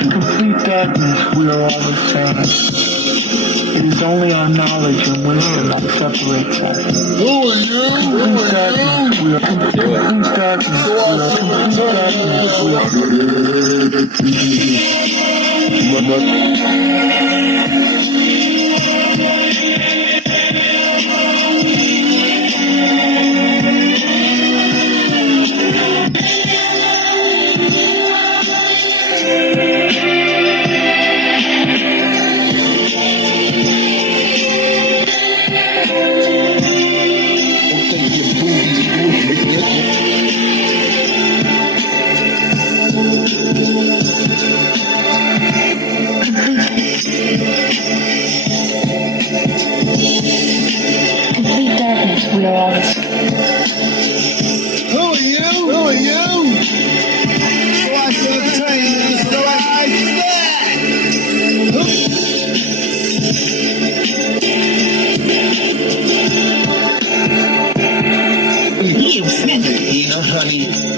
Complete darkness, we are all the same. It is only our knowledge and wisdom that separates us. Who are you? Complete darkness, we are complete darkness, we are complete darkness, complete darkness, we are all the same. Who are you? Who are you? What's your name? So I you know, honey.